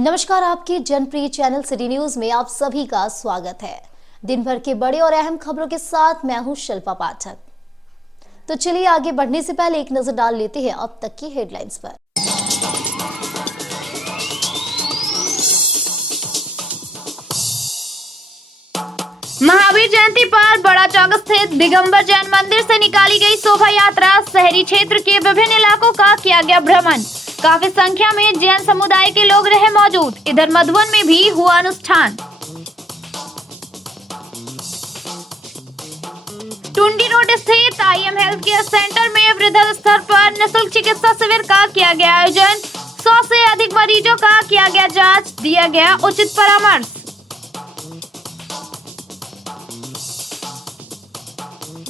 नमस्कार, आपके जनप्रिय channel city news में आप सभी का स्वागत है। दिन भर के बड़े और अहम खबरों के साथ मैं हूं शिल्पा पाठक। तो चलिए आगे बढ़ने से पहले एक नजर डाल लेते हैं अब तक की हेडलाइंस पर। महावीर जयंती पर बड़ा चौक स्थित दिगंबर जैन मंदिर से निकाली गई शोभा यात्रा। शहरी क्षेत्र के विभिन्न इलाकों का किया गया भ्रमण। काफी संख्या में जैन समुदाय के लोग रहे मौजूद। इधर मधुबन में भी हुआ अनुष्ठान। टुंडी रोड स्थित IM हेल्थ केयर सेंटर में वृद्धि स्तर पर निःशुल्क चिकित्सा शिविर का किया गया आयोजन। 100 से अधिक मरीजों का किया गया जांच, दिया गया उचित परामर्श।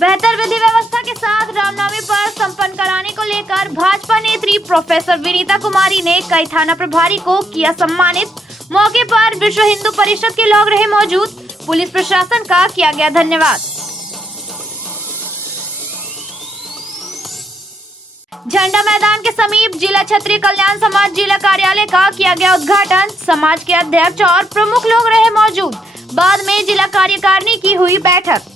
बेहतर विधि व्यवस्था के साथ रामनवमी पर संपन्न कराने को लेकर भाजपा नेत्री प्रोफेसर विनीता कुमारी ने कई थाना प्रभारी को किया सम्मानित। मौके पर विश्व हिंदू परिषद के लोग रहे मौजूद। पुलिस प्रशासन का किया गया धन्यवाद। झंडा मैदान के समीप जिला क्षत्रिय कल्याण समाज जिला कार्यालय का किया गया उद्घाटन। समाज के अध्यक्ष और प्रमुख लोग रहे मौजूद। बाद में जिला कार्यकारिणी की हुई बैठक।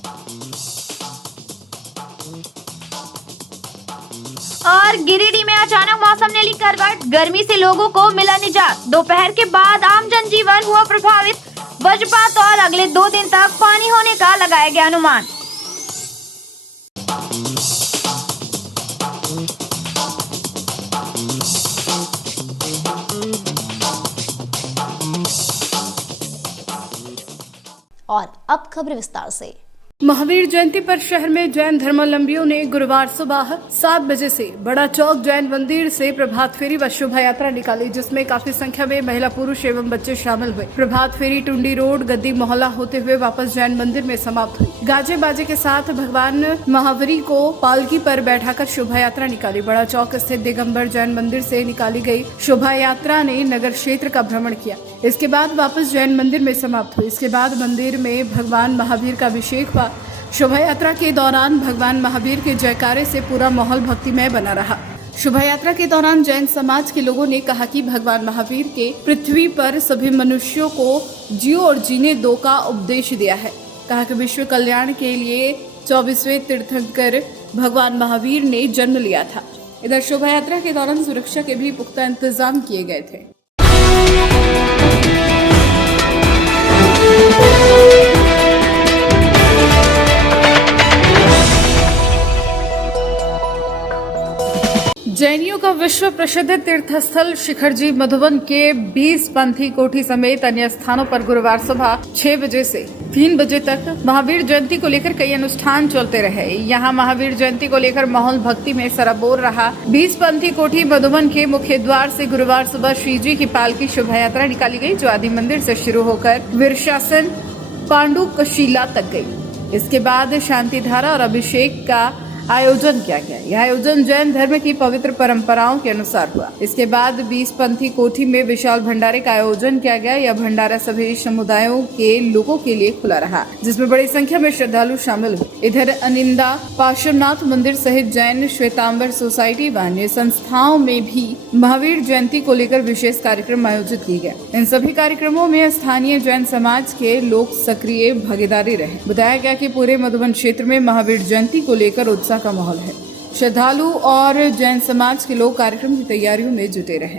और गिरिडीह में अचानक मौसम ने ली करवट। गर्मी से लोगों को मिला निजात। दोपहर के बाद आम जनजीवन हुआ प्रभावित। वज्रपात और अगले 2 दिन तक पानी होने का लगाया गया अनुमान। और अब खबर विस्तार से। महावीर जयंती पर शहर में जैन धर्मावलंबियों ने गुरुवार सुबह 7 बजे से बड़ा चौक जैन मंदिर से प्रभात फेरी व शोभा यात्रा निकाली, जिसमें काफी संख्या में महिला, पुरुष एवं बच्चे शामिल हुए। प्रभात फेरी टुंडी रोड, गद्दी मोहल्ला होते हुए वापस जैन मंदिर में समाप्त हुई। गाजे बाजे के साथ भगवान महावीर को पालकी पर बैठाकर शोभा यात्रा निकाली। बड़ा चौक स्थित दिगंबर जैन मंदिर से निकाली गई शोभा यात्रा ने नगर क्षेत्र का भ्रमण किया। इसके बाद वापस जैन मंदिर में समाप्त हुई। इसके बाद मंदिर में भगवान महावीर का अभिषेक हुआ। शोभा यात्रा के दौरान भगवान महावीर के जयकारे से पूरा माहौल भक्तिमय बना रहा। शोभा यात्रा के दौरान जैन समाज के लोगों ने कहा कि भगवान महावीर के पृथ्वी पर सभी मनुष्यों को जियो और जीने दो का उपदेश दिया है। कहा कि विश्व कल्याण के लिए 24वें तीर्थंकर भगवान महावीर ने जन्म लिया था। इधर शोभा यात्रा के दौरान सुरक्षा के भी पुख्ता इंतजाम किए गए थे। जैनियों का विश्व प्रसिद्ध तीर्थस्थल शिखरजी मधुबन के 20 पंथी कोठी समेत अन्य स्थानों पर गुरुवार सुबह 6 बजे से 3 बजे तक महावीर जयंती को लेकर कई अनुष्ठान चलते रहे। यहाँ महावीर जयंती को लेकर माहौल भक्ति में सराबोर रहा। 20 पंथी कोठी मधुबन के मुख्य द्वार से गुरुवार सुबह श्री जी की पालकी शोभा यात्रा निकाली गई, जो आदि मंदिर से शुरू होकर वीरशासन पांडुकशिला तक गई। इसके बाद शांति धारा और अभिषेक का आयोजन किया गया। यह आयोजन जैन धर्म की पवित्र परंपराओं के अनुसार हुआ। इसके बाद 20 पंथी कोठी में विशाल भंडारे का आयोजन किया गया। यह भंडारा सभी समुदायों के लोगों के लिए खुला रहा, जिसमें बड़ी संख्या में श्रद्धालु शामिल हुए। इधर अनिंदा पार्श्वनाथ मंदिर सहित जैन श्वेतांबर सोसाइटी व अन्य संस्थाओं में भी महावीर जयंती को लेकर विशेष कार्यक्रम आयोजित किए गए। इन सभी कार्यक्रमों में स्थानीय जैन समाज के लोग सक्रिय भागीदारी रहे। बताया गया कि पूरे मधुबन क्षेत्र में महावीर जयंती को लेकर उत्साह का माहौल है। श्रद्धालु और जैन समाज के लोग कार्यक्रम की तैयारियों में जुटे रहे।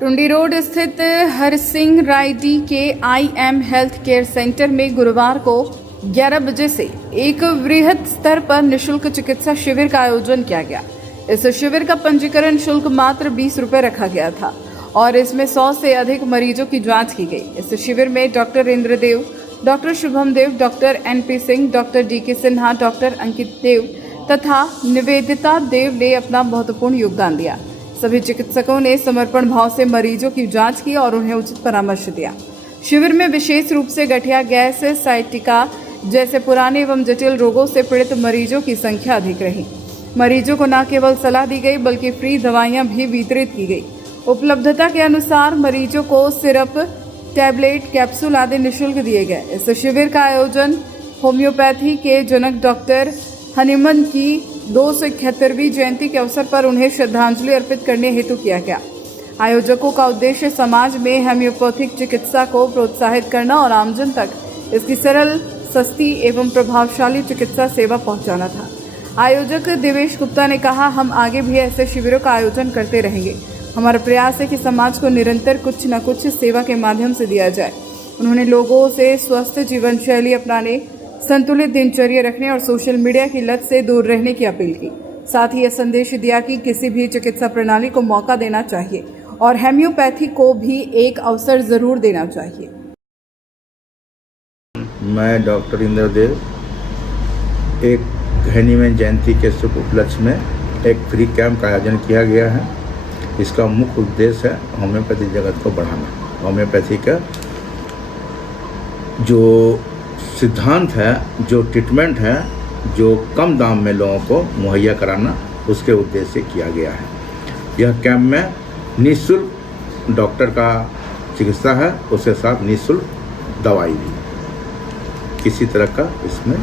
टुंडी रोड स्थित हरसिंह रायडी के IM हेल्थ केयर सेंटर में गुरुवार को 11 बजे से एक वृहद स्तर पर निःशुल्क चिकित्सा शिविर का आयोजन किया गया। इस शिविर का पंजीकरण शुल्क मात्र 20 रुपए रखा गया था और इसमें 100 से अधिक मरीजों की जांच की गई। इस शिविर में doctor Indradev, doctor Shubham Dev, doctor NP Singh, doctor DK Sinha, doctor Ankit Dev तथा निवेदिता देव ने अपना महत्वपूर्ण योगदान दिया। सभी चिकित्सकों ने समर्पण भाव से मरीजों की जाँच की और उन्हें उचित परामर्श दिया। शिविर में विशेष रूप से गठिया गैस, साइटिका जैसे पुराने एवं जटिल रोगों से पीड़ित मरीजों की संख्या अधिक रही। मरीजों को न केवल सलाह दी गई बल्कि फ्री दवाइयां भी वितरित की गई। उपलब्धता के अनुसार मरीजों को सिरप, टैबलेट, कैप्सूल आदि निःशुल्क दिए गए। इस शिविर का आयोजन होम्योपैथी के जनक डॉक्टर हनीमन की 271वीं जयंती के अवसर पर उन्हें श्रद्धांजलि अर्पित करने हेतु किया गया। आयोजकों का उद्देश्य समाज में होम्योपैथिक चिकित्सा को प्रोत्साहित करना और आमजन तक इसकी सरल, सस्ती एवं प्रभावशाली चिकित्सा सेवा पहुंचाना था। आयोजक देवेश गुप्ता ने कहा, हम आगे भी ऐसे शिविरों का आयोजन करते रहेंगे। हमारा प्रयास है कि समाज को निरंतर कुछ न कुछ सेवा के माध्यम से दिया जाए। उन्होंने लोगों से स्वस्थ जीवन शैली अपनाने, संतुलित दिनचर्या रखने और सोशल मीडिया की लत से दूर रहने की अपील की। साथ ही यह संदेश दिया कि किसी भी चिकित्सा प्रणाली को मौका देना चाहिए और होम्योपैथी को भी एक अवसर जरूर देना चाहिए। मैं डॉक्टर इंद्रदेव, एक हनीमन जयंती के शुभ उपलक्ष्य में एक फ्री कैंप का आयोजन किया गया है। इसका मुख्य उद्देश्य है होम्योपैथी जगत को बढ़ाना। होम्योपैथी का जो सिद्धांत है, जो ट्रीटमेंट है, जो कम दाम में लोगों को मुहैया कराना, उसके उद्देश्य से किया गया है। यह कैंप में निःशुल्क डॉक्टर का चिकित्सा है, उसके साथ निःशुल्क दवाई भी, किसी तरह का इसमें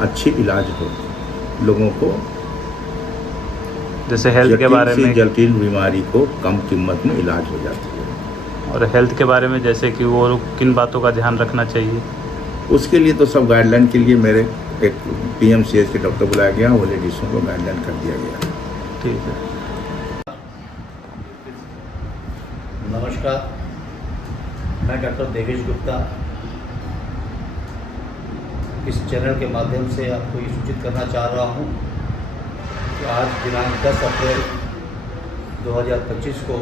अच्छी इलाज हो लोगों को, जैसे हेल्थ के बारे में, जटिल बीमारी को कम कीमत में इलाज हो जाती है। और हेल्थ के बारे में जैसे कि वो किन बातों का ध्यान रखना चाहिए, उसके लिए तो सब गाइडलाइन के लिए मेरे एक PMCH के डॉक्टर बुलाया गया, वो लेडीज़ों को गाइडलाइन कर दिया गया। ठीक है। नमस्कार, मैं डॉक्टर देवेश गुप्ता इस चैनल के माध्यम से आपको ये सूचित करना चाह रहा हूँ कि आज दिनांक 10 अप्रैल 2025 को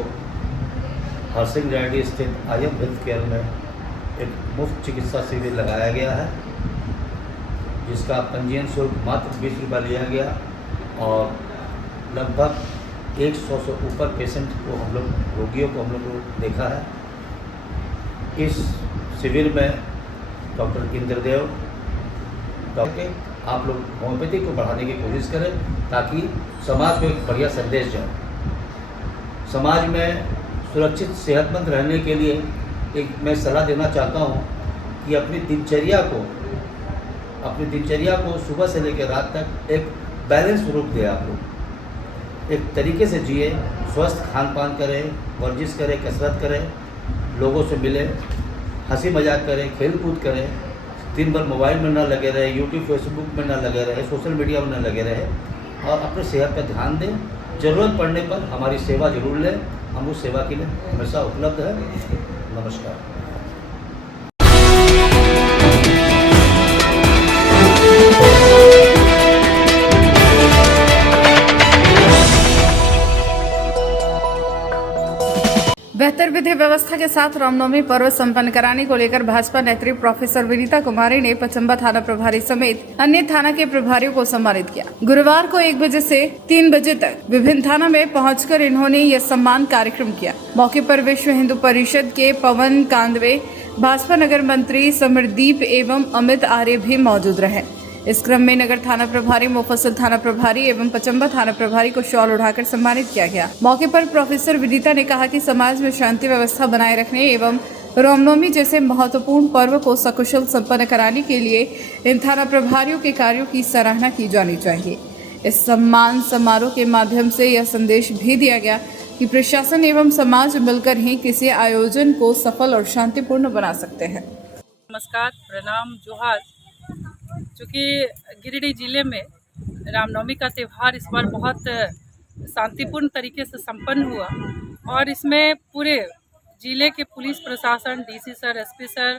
हरसिंह रेड्डी स्थित IM हेल्थ केयर में एक मुफ्त चिकित्सा शिविर लगाया गया है, जिसका पंजीयन शुल्क मात्र 20 रुपये लिया गया और लगभग 100 से ऊपर पेशेंट को हम लोग, रोगियों को हम लोग को देखा है। इस शिविर में डॉक्टर इंद्रदेव आप लोग होम्योपैथी को बढ़ाने की कोशिश करें ताकि समाज को एक बढ़िया संदेश जाए। समाज में सुरक्षित सेहतमंद रहने के लिए एक मैं सलाह देना चाहता हूँ कि अपनी दिनचर्या को सुबह से लेकर रात तक एक बैलेंस रूप दें। आप लोग एक तरीके से जिए, स्वस्थ खान पान करें, वर्जिश करें, कसरत करें, लोगों से मिलें, हंसी मजाक करें, खेल कूद करें, दिन भर मोबाइल में ना लगे रहे, यूट्यूब फेसबुक में ना लगे रहे, सोशल मीडिया में ना लगे रहे और अपने सेहत पर ध्यान दें। ज़रूरत पड़ने पर हमारी सेवा जरूर लें, हम उस सेवा के लिए हमेशा उपलब्ध है। नमस्कार। बेहतर विधि व्यवस्था के साथ रामनवमी पर्व संपन्न कराने को लेकर भाजपा नेत्री प्रोफेसर विनीता कुमारी ने पचंबा थाना प्रभारी समेत अन्य थाना के प्रभारियों को सम्मानित किया। गुरुवार को 1 बजे से 3 बजे तक विभिन्न थाना में पहुंचकर इन्होंने यह सम्मान कार्यक्रम किया। मौके पर विश्व हिंदू परिषद के पवन कांदवे, भाजपा नगर मंत्री समरदीप एवं अमित आर्य भी मौजूद रहे। इस क्रम में नगर थाना प्रभारी, मुफस्सिल थाना प्रभारी एवं पचंबा थाना प्रभारी को शॉल उठाकर सम्मानित किया गया। मौके पर प्रोफेसर विनीता ने कहा कि समाज में शांति व्यवस्था बनाए रखने एवं रामनवमी जैसे महत्वपूर्ण पर्व को सकुशल संपन्न कराने के लिए इन थाना प्रभारियों के कार्यों की सराहना की जानी चाहिए। इस सम्मान समारोह के माध्यम से यह संदेश भी दिया गया कि प्रशासन एवं समाज मिलकर ही किसी आयोजन को सफल और शांतिपूर्ण बना सकते हैं। नमस्कार, प्रणाम, जोहार। चूँकि गिरिडीह जिले में रामनवमी का त्यौहार इस बार बहुत शांतिपूर्ण तरीके से संपन्न हुआ और इसमें पूरे जिले के पुलिस प्रशासन, DC सर, SP सर,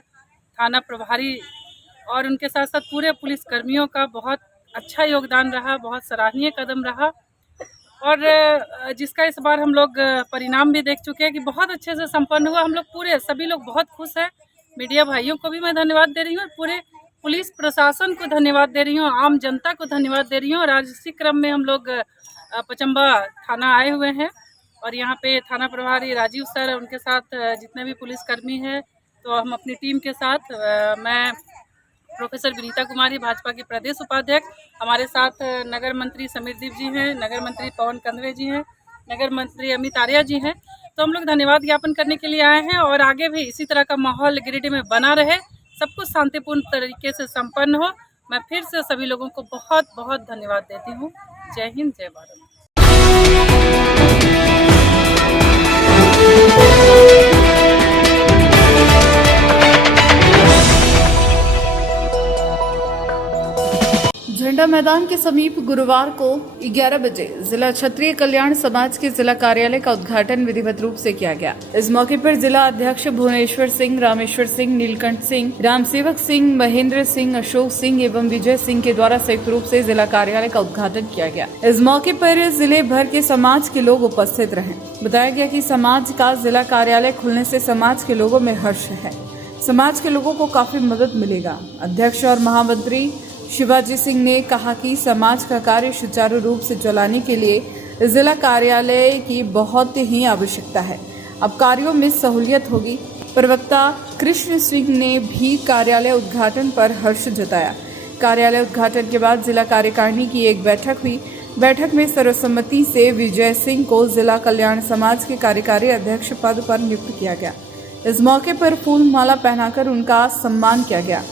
थाना प्रभारी और उनके साथ साथ पूरे पुलिस कर्मियों का बहुत अच्छा योगदान रहा, बहुत सराहनीय कदम रहा और जिसका इस बार हम लोग परिणाम भी देख चुके हैं कि बहुत अच्छे से संपन्न हुआ। हम लोग पूरे सभी लोग बहुत खुश हैं। मीडिया भाइयों को भी मैं धन्यवाद दे रही हूँ और पूरे पुलिस प्रशासन को धन्यवाद दे रही हूँ, आम जनता को धन्यवाद दे रही हूँ। और आज इसी क्रम में हम लोग पचंबा थाना आए हुए हैं और यहाँ पे थाना प्रभारी राजीव सर, उनके साथ जितने भी पुलिसकर्मी हैं, तो हम अपनी टीम के साथ, मैं प्रोफेसर विनीता कुमारी, भाजपा के प्रदेश उपाध्यक्ष, हमारे साथ नगर मंत्री समीरदीप जी हैं, नगर मंत्री पवन कंदवे जी हैं, नगर मंत्री अमित आर्या जी हैं। तो हम लोग धन्यवाद ज्ञापन करने के लिए आए हैं और आगे भी इसी तरह का माहौल गिरिडीह में बना रहे, सब कुछ शांतिपूर्ण तरीके से संपन्न हो। मैं फिर से सभी लोगों को बहुत बहुत धन्यवाद देती हूँ। जय हिंद, जय भारत। झंडा मैदान के समीप गुरुवार को 11 बजे जिला क्षत्रिय कल्याण समाज के जिला कार्यालय का उद्घाटन विधिवत रूप से किया गया। इस मौके पर जिला अध्यक्ष भुवनेश्वर सिंह, रामेश्वर सिंह, नीलकंठ सिंह, रामसेवक सिंह, महेंद्र सिंह, अशोक सिंह एवं विजय सिंह के द्वारा संयुक्त रूप से जिला कार्यालय का उद्घाटन किया गया। इस मौके पर जिले भर के समाज के लोग उपस्थित रहे। बताया गया कि समाज का जिला कार्यालय खुलने से समाज के लोगों में हर्ष है। समाज के लोगों को काफी मदद मिलेगा। अध्यक्ष और महामंत्री शिवाजी सिंह ने कहा कि समाज का कार्य सुचारू रूप से चलाने के लिए जिला कार्यालय की बहुत ही आवश्यकता है। अब कार्यों में सहूलियत होगी। प्रवक्ता कृष्ण सिंह ने भी कार्यालय उद्घाटन पर हर्ष जताया। कार्यालय उद्घाटन के बाद जिला कार्यकारिणी की एक बैठक हुई। बैठक में सर्वसम्मति से विजय सिंह को जिला कल्याण समाज के कार्यकारी अध्यक्ष पद पर नियुक्त किया गया। इस मौके पर फूल माला पहनाकर उनका सम्मान किया गया।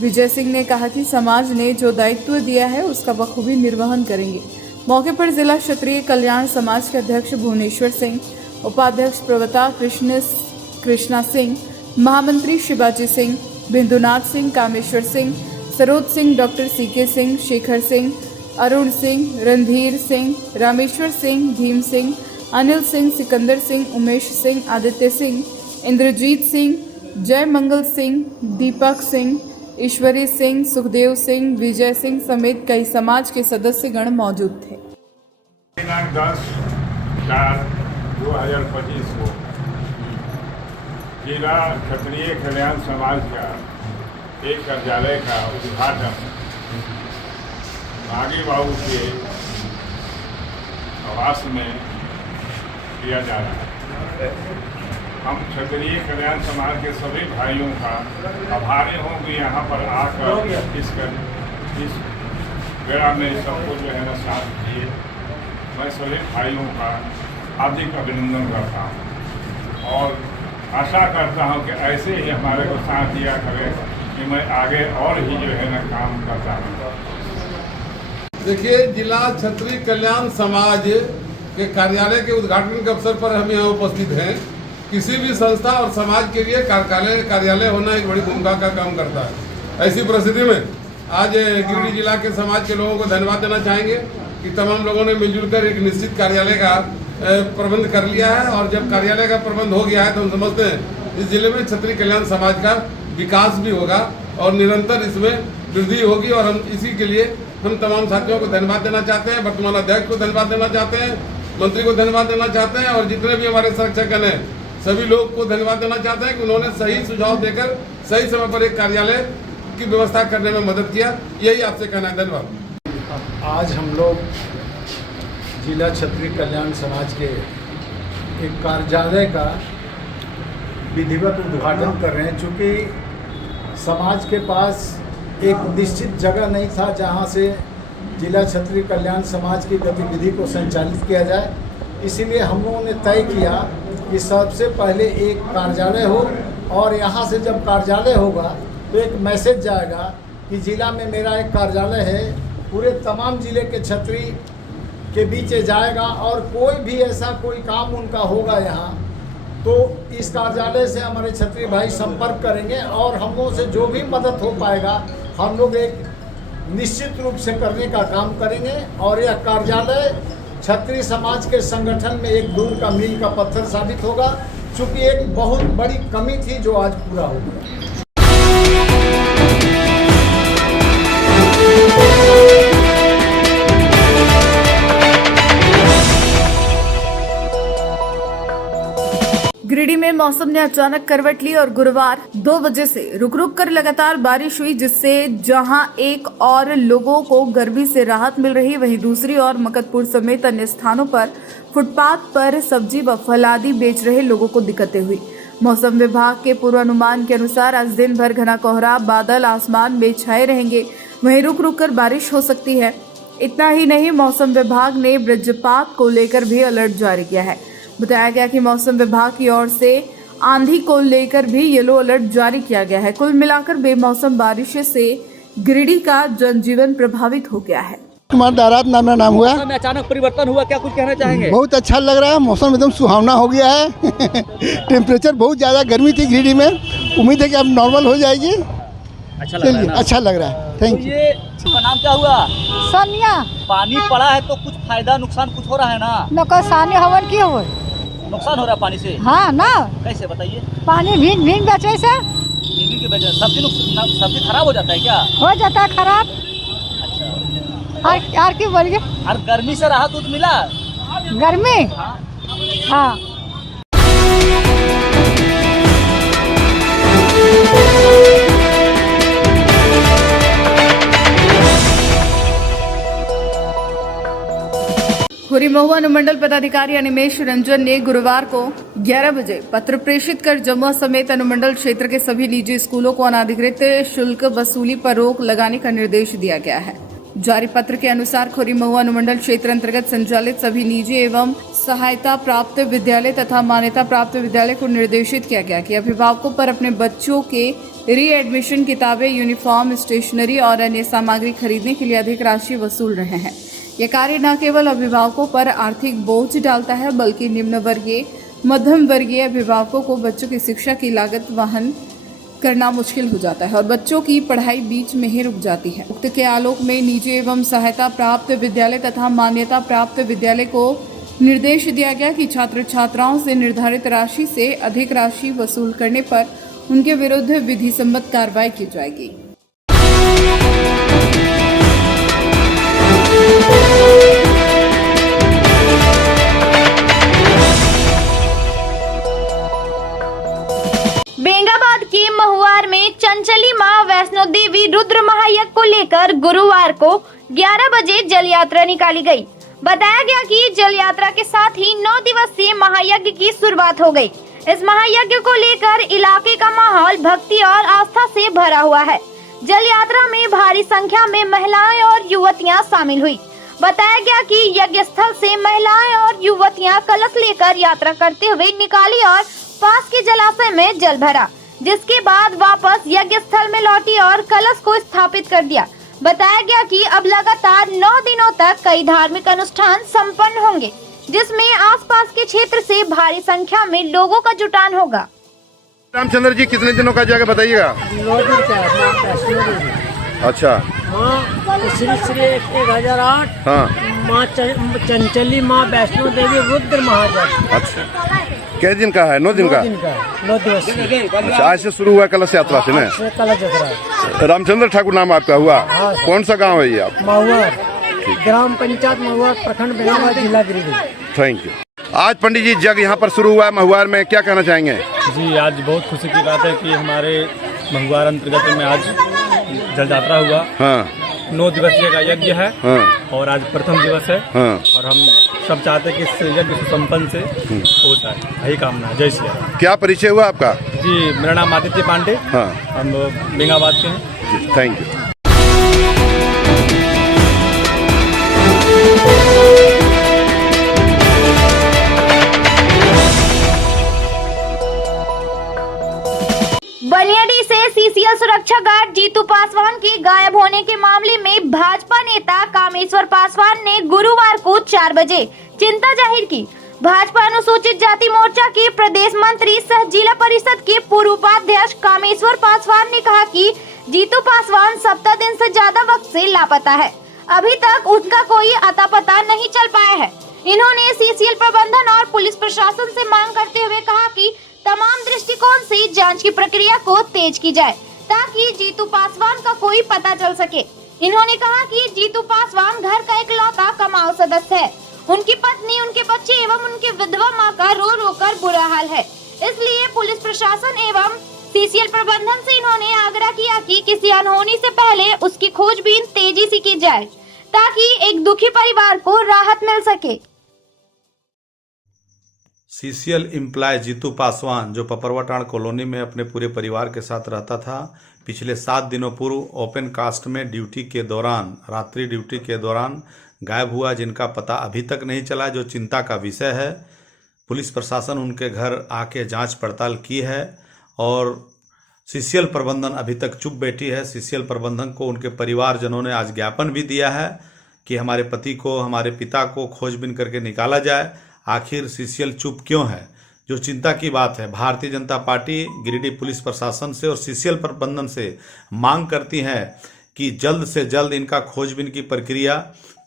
विजय सिंह ने कहा कि समाज ने जो दायित्व दिया है उसका बखूबी निर्वहन करेंगे। मौके पर जिला क्षत्रिय कल्याण समाज के अध्यक्ष भुवनेश्वर सिंह, उपाध्यक्ष प्रवक्ता कृष्णा सिंह, महामंत्री शिवाजी सिंह, बिंदुनाथ सिंह, कामेश्वर सिंह, सरोज सिंह, डॉक्टर सीके सिंह, शेखर सिंह, अरुण सिंह, रणधीर सिंह, रामेश्वर सिंह, भीम सिंह, अनिल सिंह, सिकंदर सिंह, उमेश सिंह, आदित्य सिंह, इंद्रजीत सिंह, जय मंगल सिंह, दीपक सिंह, ईश्वरी सिंह, सुखदेव सिंह, विजय सिंह समेत कई समाज के सदस्यगण मौजूद थे। 10/4/2025 को जिला क्षत्रिय कल्याण समाज का एक कार्यालय का उद्घाटन बागी बाबू के आवास में किया जा रहा है। हम क्षत्रिय कल्याण समाज के सभी भाइयों का आभारी हूँ कि यहाँ पर आकर इस बेड़ा में सबको जो है ना साथ दिए। मैं सभी भाइयों का हार्दिक अभिनंदन करता हूँ और आशा करता हूँ कि ऐसे ही हमारे को साथ दिया करें कि मैं आगे और ही जो है ना काम करता हूँ। देखिए, जिला क्षत्रिय कल्याण समाज के कार्यालय के उद्घाटन के अवसर पर हम यहाँ उपस्थित हैं। किसी भी संस्था और समाज के लिए कार्यालय होना एक बड़ी भूमिका का काम करता है। ऐसी परिस्थिति में आज गिरिडीह जिला के समाज के लोगों को धन्यवाद देना चाहेंगे कि तमाम लोगों ने मिलजुल कर एक निश्चित कार्यालय का प्रबंध कर लिया है और जब कार्यालय का प्रबंध हो गया है तो हम समझते हैं इस जिले में क्षत्रिय कल्याण समाज का विकास भी होगा और निरंतर इसमें वृद्धि होगी। और हम इसी के लिए हम तमाम साथियों को धन्यवाद देना चाहते हैं, वर्तमान अध्यक्ष को धन्यवाद देना चाहते हैं, मंत्री को धन्यवाद देना चाहते हैं और जितने भी हमारे संरक्षक हैं सभी लोग को धन्यवाद देना चाहते हैं कि उन्होंने सही सुझाव देकर सही समय पर एक कार्यालय की व्यवस्था करने में मदद किया। यही आपसे कहना है। धन्यवाद। आज हम लोग जिला क्षत्रिय कल्याण समाज के एक कार्यालय का विधिवत उद्घाटन कर रहे हैं। चूँकि समाज के पास एक निश्चित जगह नहीं था जहां से जिला क्षत्रिय कल्याण समाज की गतिविधि को संचालित किया जाए, इसीलिए हम लोगों ने तय किया कि सबसे पहले एक कार्यालय हो और यहाँ से जब कार्यालय होगा तो एक मैसेज जाएगा कि जिला में मेरा एक कार्यालय है, पूरे तमाम जिले के क्षत्रिय के बीच जाएगा और कोई भी ऐसा कोई काम उनका होगा यहाँ तो इस कार्यालय से हमारे क्षत्रिय भाई संपर्क करेंगे और हम लोगों से जो भी मदद हो पाएगा हम लोग एक निश्चित रूप से करने का काम करेंगे। और यह कार्यालय क्षत्रिय समाज के संगठन में एक दूर का मील का पत्थर साबित होगा, चूँकि एक बहुत बड़ी कमी थी जो आज पूरा हो गया। गिरिडीह में मौसम ने अचानक करवट ली और गुरुवार 2 बजे से रुक रुक कर लगातार बारिश हुई, जिससे जहां एक और लोगों को गर्मी से राहत मिल रही, वहीं दूसरी ओर मकतपुर समेत अन्य स्थानों पर फुटपाथ पर सब्जी व फल आदि बेच रहे लोगों को दिक्कतें हुई। मौसम विभाग के पूर्वानुमान के अनुसार आज दिन भर घना कोहरा, बादल आसमान में छाए रहेंगे, वहीं रुक रुक कर बारिश हो सकती है। इतना ही नहीं, मौसम विभाग ने वज्रपात को लेकर भी अलर्ट जारी किया है। बताया गया कि मौसम विभाग की ओर से आंधी को लेकर भी येलो अलर्ट जारी किया गया है। कुल मिलाकर बेमौसम बारिश से गिरिडीह का जनजीवन प्रभावित हो गया है। कुमार दारात मेरा नाम हुआ। मौसम में अचानक परिवर्तन हुआ, क्या कुछ कहना चाहेंगे? बहुत अच्छा लग रहा है, मौसम एकदम सुहावना हो गया है। टेम्परेचर बहुत ज़्यादा गर्मी थी गिरिडीह में, उम्मीद है कि अब नॉर्मल हो जाएगी। अच्छा लग रहा है ना? अच्छा लग रहा है, थैंक यू। ये इसका नाम क्या हुआ? सोनिया। पानी पड़ा है तो कुछ फायदा नुकसान कुछ हो रहा है ना? नुकसान हवन की हो, नुकसान हो रहा है पानी से? हाँ ना। कैसे बताइए? पानी भीन भीन बचे से की वजह सब्जी खराब हो जाता है क्या? हो जाता है खराब। अच्छा, और क्यों बोलिए? और गर्मी से राहत तो मिला? गर्मी? हाँ। खुरी महुआ अनुमंडल पदाधिकारी अनिमेश रंजन ने गुरुवार को 11 बजे पत्र प्रेषित कर जमुआ समेत अनुमंडल क्षेत्र के सभी निजी स्कूलों को अनाधिकृत शुल्क वसूली पर रोक लगाने का निर्देश दिया गया है। जारी पत्र के अनुसार खुरी महुआ अनुमंडल क्षेत्र अंतर्गत संचालित सभी निजी एवं सहायता प्राप्त विद्यालय तथा मान्यता प्राप्त विद्यालय को निर्देशित किया गया कि अभिभावकों पर अपने बच्चों के रीएडमिशन किताबें, यूनिफॉर्म, स्टेशनरी और अन्य सामग्री खरीदने के लिए अधिक राशि वसूल रहे हैं। यह कार्य न केवल अभिभावकों पर आर्थिक बोझ डालता है, बल्कि निम्न वर्गीय, मध्यम वर्गीय अभिभावकों को बच्चों की शिक्षा की लागत वहन करना मुश्किल हो जाता है और बच्चों की पढ़ाई बीच में ही रुक जाती है। उक्त के आलोक में निजी एवं सहायता प्राप्त विद्यालय तथा मान्यता प्राप्त विद्यालय को निर्देश दिया गया कि छात्र छात्राओं से निर्धारित राशि से अधिक राशि वसूल करने पर उनके विरुद्ध विधि सम्मत कार्रवाई की जाएगी। बेंगाबाद के महुआर में चंचली मां वैष्णो देवी रुद्र महायज्ञ को लेकर गुरुवार को 11 बजे जल यात्रा निकाली गई। बताया गया कि जल यात्रा के साथ ही 9 दिवसीय महायज्ञ की शुरुआत हो गई। इस महायज्ञ को लेकर इलाके का माहौल भक्ति और आस्था से भरा हुआ है। जल यात्रा में भारी संख्या में महिलाएं और युवतियां शामिल हुई। बताया गया कि यज्ञ स्थल से महिलाएं और युवतियां कलश लेकर यात्रा करते हुए निकाली और पास के जलाशय में जल भरा, जिसके बाद वापस यज्ञ स्थल में लौटी और कलश को स्थापित कर दिया। बताया गया कि अब लगातार 9 दिनों तक कई धार्मिक अनुष्ठान संपन्न होंगे, जिसमें आसपास के क्षेत्र से भारी संख्या में लोगों का जुटान होगा। रामचंद्र जी, कितने दिनों का जगह बताइएगा? 9 दिन का। अच्छा। माँ श्री 1008। हाँ। माँ चंचली माँ वैष्णो देवी रुद्र महायज्ञ। अच्छा, कितने दिन का है? 9 दिन का। 9 दिवसीय। अच्छा, आज से शुरू हुआ कलश यात्रा से ना? कलश यात्रा। रामचंद्र ठाकुर नाम आपका हुआ? हाँ। कौन सा गांव है ये आप? महुआर, ग्राम पंचायत महुआर, प्रखंड बेंगाबाद, जिला गिरिडीह। Thank you. आज पंडित जी जग यहाँ पर शुरू हुआ है महुआर में, क्या कहना चाहेंगे? जी, आज बहुत खुशी की बात है कि हमारे महुआर अंतर्गत में आज जल यात्रा हुआ। हाँ। 9 दिवसीय का यज्ञ है। हाँ। और आज प्रथम दिवस है। हाँ। और हम सब चाहते हैं कि इस यज्ञ सुसंपन्न से हो जाए, यही कामना। जय श्री राम। क्या परिचय हुआ आपका? जी, मेरा नाम आदित्य पांडे। हाँ। हम बेंगाबाद के हैं। जी, थैंक यू। बनियाडी से सीसीएल सुरक्षा गार्ड जीतू पासवान के गायब होने के मामले में भाजपा नेता कामेश्वर पासवान ने गुरुवार को 4 बजे चिंता जाहिर की। भाजपा अनुसूचित जाति मोर्चा के प्रदेश मंत्री सह जिला परिषद के पूर्व उपाध्यक्ष कामेश्वर पासवान ने कहा कि जीतू पासवान 17 दिन से ज्यादा वक्त से लापता है। अभी तक उनका कोई अता पता नहीं चल पाया है। इन्होंने सीसीएल प्रबंधन और पुलिस प्रशासन से मांग करते हुए कहा कि तमाम दृष्टिकोण से जांच की प्रक्रिया को तेज की जाए ताकि जीतू पासवान का कोई पता चल सके। इन्होंने कहा कि जीतू पासवान घर का इकलौता कमाऊ सदस्य है। उनकी पत्नी, उनके बच्चे एवं उनके विधवा मां का रो रो कर बुरा हाल है। इसलिए पुलिस प्रशासन एवं सीसीएल प्रबंधन से इन्होंने आग्रह किया कि किसी अनहोनी से पहले उसकी खोजबीन तेजी से की जाए ताकि एक दुखी परिवार को राहत मिल सके। सीसीएल एम्प्लॉय जीतू पासवान जो पपरवाटाण कॉलोनी में अपने पूरे परिवार के साथ रहता था, पिछले 7 दिनों पूर्व ओपन कास्ट में ड्यूटी के दौरान, रात्रि ड्यूटी के दौरान गायब हुआ, जिनका पता अभी तक नहीं चला, जो चिंता का विषय है। पुलिस प्रशासन उनके घर आके जांच पड़ताल की है और सीसीएल प्रबंधन अभी तक चुप बैठी है। सीसीएल प्रबंधन को उनके परिवारजनों ने आज ज्ञापन भी दिया है कि हमारे पति को, हमारे पिता को खोजबीन करके निकाला जाए। आखिर सीसीएल चुप क्यों है, जो चिंता की बात है। भारतीय जनता पार्टी गिरिडीह पुलिस प्रशासन से और सीसीएल प्रबंधन से मांग करती है कि जल्द से जल्द इनका खोजबीन की प्रक्रिया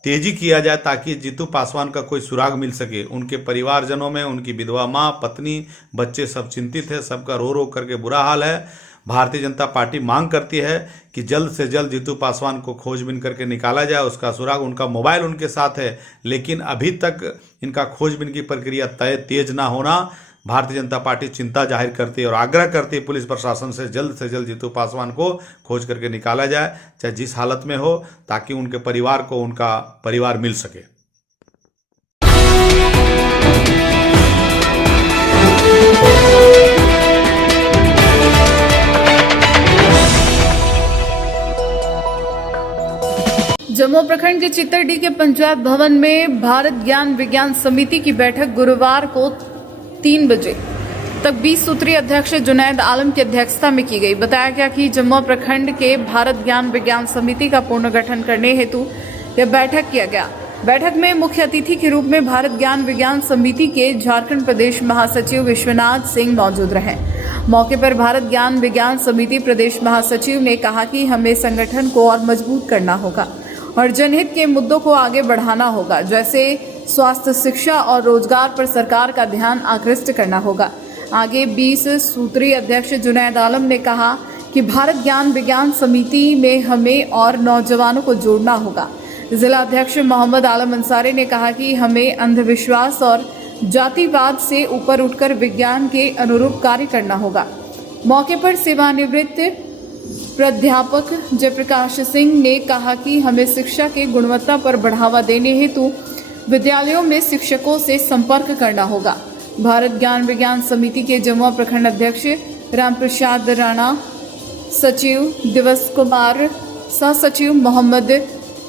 तेजी किया जाए ताकि जीतू पासवान का कोई सुराग मिल सके। उनके परिवारजनों में उनकी विधवा माँ, पत्नी, बच्चे सब चिंतित है, सबका रो रो करके बुरा हाल है। भारतीय जनता पार्टी मांग करती है कि जल्द से जल्द जीतू पासवान को खोजबीन करके निकाला जाए, उसका सुराग। उनका मोबाइल उनके साथ है, लेकिन अभी तक इनका खोजबीन की प्रक्रिया तेज ना होना भारतीय जनता पार्टी चिंता जाहिर करती है और आग्रह करती है पुलिस प्रशासन से जल्द जीतू पासवान को खोज करके निकाला जाए, चाहे जिस हालत में हो, ताकि उनके परिवार को उनका परिवार मिल सके। जम्मू प्रखंड के चित्तरडी के पंचायत भवन में भारत ज्ञान विज्ञान समिति की बैठक गुरुवार को 3 बजे तक 20 सूत्रीय अध्यक्ष जुनैद आलम की अध्यक्षता में की गई। बताया गया कि जम्मू प्रखंड के भारत ज्ञान विज्ञान समिति का पुनर्गठन करने हेतु यह बैठक किया गया। बैठक में मुख्य अतिथि के रूप में भारत ज्ञान विज्ञान समिति के झारखंड प्रदेश महासचिव विश्वनाथ सिंह मौजूद रहे। मौके पर भारत ज्ञान विज्ञान समिति प्रदेश महासचिव ने कहा कि हमें संगठन को और मजबूत करना होगा और जनहित के मुद्दों को आगे बढ़ाना होगा, जैसे स्वास्थ्य, शिक्षा और रोजगार पर सरकार का ध्यान आकृष्ट करना होगा। आगे 20 सूत्रीय अध्यक्ष जुनैद आलम ने कहा कि भारत ज्ञान विज्ञान समिति में हमें और नौजवानों को जोड़ना होगा। जिला अध्यक्ष मोहम्मद आलम अंसारी ने कहा कि हमें अंधविश्वास और जातिवाद से ऊपर उठकर विज्ञान के अनुरूप कार्य करना होगा। मौके पर सेवानिवृत्त प्राध्यापक जयप्रकाश सिंह ने कहा कि हमें शिक्षा के गुणवत्ता पर बढ़ावा देने हेतु विद्यालयों में शिक्षकों से संपर्क करना होगा। भारत ज्ञान विज्ञान समिति के जमुआ प्रखंड अध्यक्ष रामप्रसाद राणा, सचिव दिवस कुमार, सह सचिव मोहम्मद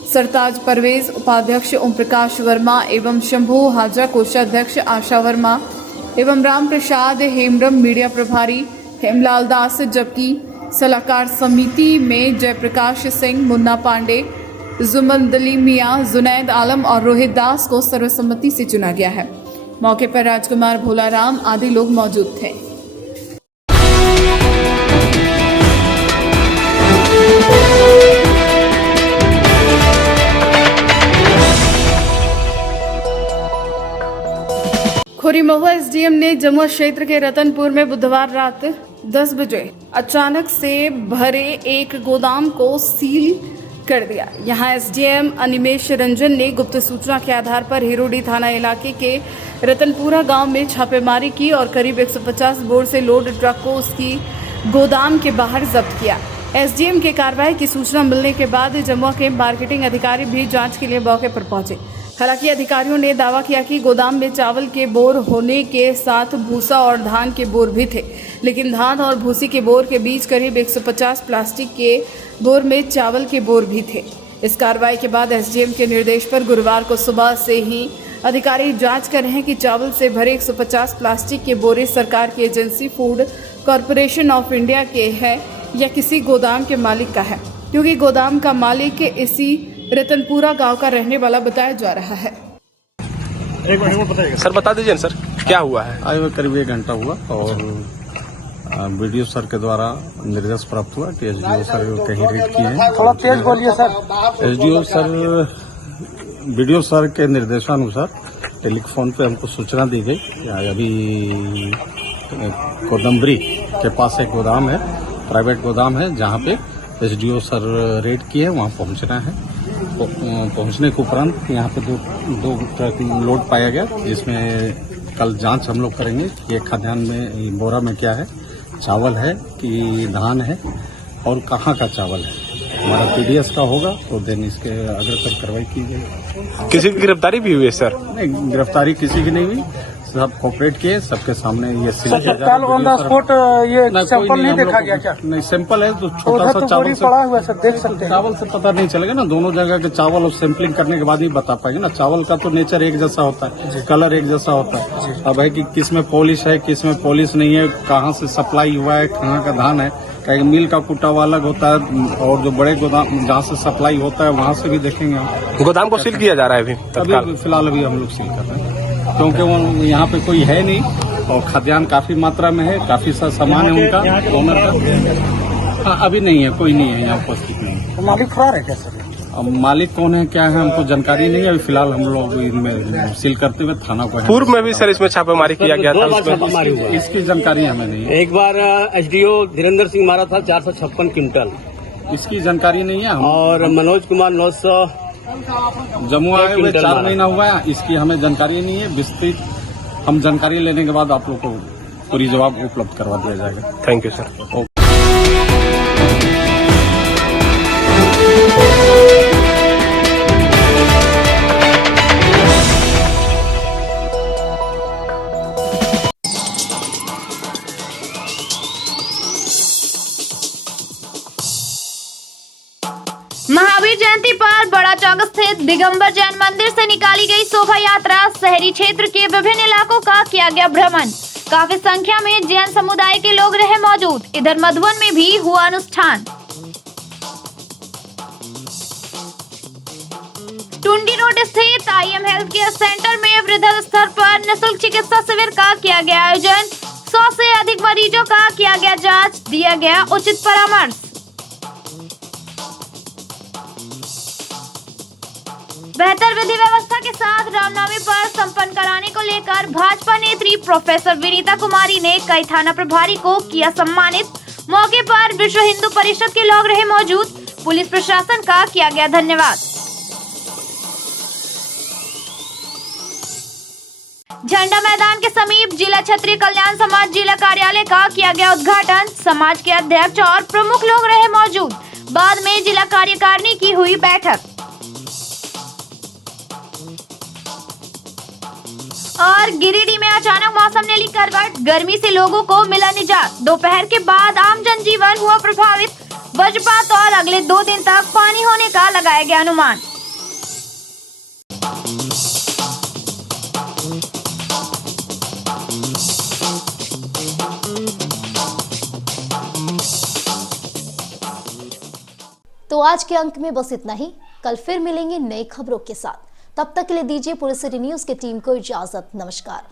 सरताज परवेज, उपाध्यक्ष ओम प्रकाश वर्मा एवं शंभू हाजरा, कोषाध्यक्ष आशा वर्मा एवं राम प्रसाद हेमब्रम, मीडिया प्रभारी हेमलाल दास, जबकि सलाहकार समिति में जयप्रकाश सिंह, मुन्ना पांडे, जुमंदली मियां, जुनैद आलम और रोहित दास को सर्वसम्मति से चुना गया है। मौके पर राजकुमार भोलाराम आदि लोग मौजूद थे। खोरी महुआ एसडीएम ने जमुआ क्षेत्र के रतनपुर में बुधवार रात 10 बजे अचानक से भरे एक गोदाम को सील कर दिया। यहां एसडीएम अनिमेश रंजन ने गुप्त सूचना के आधार पर हिरोडी थाना इलाके के रतनपुरा गांव में छापेमारी की और करीब 150 बोर से लोड ट्रक को उसकी गोदाम के बाहर जब्त किया। एसडीएम के कार्रवाई की सूचना मिलने के बाद जमुआ के मार्केटिंग अधिकारी भी जांच के लिए मौके पर पहुंचे। हालांकि अधिकारियों ने दावा किया कि गोदाम में चावल के बोर होने के साथ भूसा और धान के बोर भी थे, लेकिन धान और भूसी के बोर के बीच करीब 150 प्लास्टिक के बोर में चावल के बोर भी थे। इस कार्रवाई के बाद एसडीएम के निर्देश पर गुरुवार को सुबह से ही अधिकारी जांच कर रहे हैं कि चावल से भरे 150 प्लास्टिक के बोरे सरकार की agency food corporation of India के है या किसी गोदाम के मालिक का है, क्योंकि गोदाम का मालिक इसी रतनपुरा गांव का रहने वाला बताया जा रहा है। एक मिनट बताइएगा सर, बता दीजिए सर क्या हुआ है। आज करीब 1 घंटा हुआ और वीडियो सर के द्वारा निर्देश प्राप्त हुआ कि एसडीओ सर कहीं रेड किए हैं। थोड़ा तेज बोलिए sir. SDO sir video sir के निर्देशानुसार टेलीफोन पे हमको सूचना दी गई। अभी कोदम्बरी के पास एक गोदाम है, प्राइवेट गोदाम है, जहाँ पे एसडीओ सर रेड किए, वहाँ पहुँचना है। पहुँचने के उपरांत यहाँ पे दो ट्रक लोड पाया गया, जिसमें कल जांच हम लोग करेंगे कि खाद्यान्न में बोरा में क्या है, चावल है कि धान है और कहाँ का चावल है। हमारा पीडीएस का होगा तो देन इसके अग्रतर कार्रवाई की गई। किसी की गिरफ्तारी भी हुई है सर? नहीं, गिरफ्तारी किसी की नहीं हुई। सब कोऑपरेट किए, सबके सामने ये सील किया जा रहा तत्काल ऑन द स्पॉट ये सैंपल नहीं देखा गया क्या? नहीं, सैंपल है तो छोटा सा चावल पड़ा हुआ है, सब देख सकते हैं। चावल से पता नहीं चलेगा ना, दोनों जगह के चावल और सैंपलिंग करने के बाद ही बता पाएंगे ना। चावल का तो नेचर एक जैसा होता है, कलर एक जैसा होता है। अब है कि किस में पॉलिश है, किस में पॉलिश नहीं है, कहाँ से सप्लाई हुआ है, कहाँ का धान है। कहीं मिल का कुटा हुआ अलग होता है और जो बड़े गोदाम जहाँ से सप्लाई होता है वहाँ से भी देखेंगे हम। गोदाम को सील किया जा रहा है अभी फिलहाल अभी हम लोग सील कर रहे हैं, क्योंकि वो यहाँ पे कोई है नहीं और खाद्यान्न काफी मात्रा में है, काफी सा सामान है उनका ओनर का। हाँ, अभी नहीं है, कोई नहीं है यहाँ उपस्थित नहीं। तो मालिक फरार है क्या सर? अब मालिक कौन है, क्या है, हमको जानकारी नहीं है। अभी फिलहाल हम लोग इनमें सील करते हुए थाना को। पूर्व में भी सर इसमें छापेमारी किया गया था, इसकी जानकारी हमें नहीं है। एक बार एसडीओ धीरेन्द्र सिंह मारा था 456 क्विंटल, इसकी जानकारी नहीं है। और मनोज कुमार 900 जम्मू आए हुए 4 महीना हुआ है, इसकी हमें जानकारी नहीं है। विस्तृत हम जानकारी लेने के बाद आप लोग को पूरी जवाब उपलब्ध करवा दिया जाएगा। Thank you sir. Mahavir Jayanti पर बड़ा चौक स्थित दिगंबर जैन मंदिर से निकाली गई शोभा यात्रा शहरी क्षेत्र के विभिन्न इलाकों का किया गया भ्रमण। काफी संख्या में जैन समुदाय के लोग रहे मौजूद। इधर मधुबन में भी हुआ अनुष्ठान। टुंडी रोड स्थित IM हेल्थ केयर सेंटर में वृद्धि स्तर पर निःशुल्क चिकित्सा शिविर का किया गया आयोजन। 100 से अधिक मरीजों का किया गया जांच, दिया गया उचित परामर्श। बेहतर विधि व्यवस्था के साथ रामनवमी पर संपन्न कराने को लेकर भाजपा नेत्री प्रोफेसर विनीता कुमारी ने कई थाना प्रभारी को किया सम्मानित। मौके पर विश्व हिंदू परिषद के लोग रहे मौजूद। पुलिस प्रशासन का किया गया धन्यवाद। झंडा मैदान के समीप जिला क्षत्रिय कल्याण समाज जिला कार्यालय का किया गया उद्घाटन। समाज के अध्यक्ष और प्रमुख लोग रहे मौजूद। बाद में जिला कार्यकारिणी की हुई बैठक। और गिरिडीह में अचानक मौसम ने ली करवट। गर्मी से लोगों को मिला निजात। दोपहर के बाद आम जनजीवन हुआ प्रभावित। वज्रपात और अगले 2 दिन तक पानी होने का लगाया गया अनुमान। तो आज के अंक में बस इतना ही। कल फिर मिलेंगे नई खबरों के साथ। तब तक के लिए दीजिए पुलिस सिटी न्यूज की टीम को इजाजत। नमस्कार।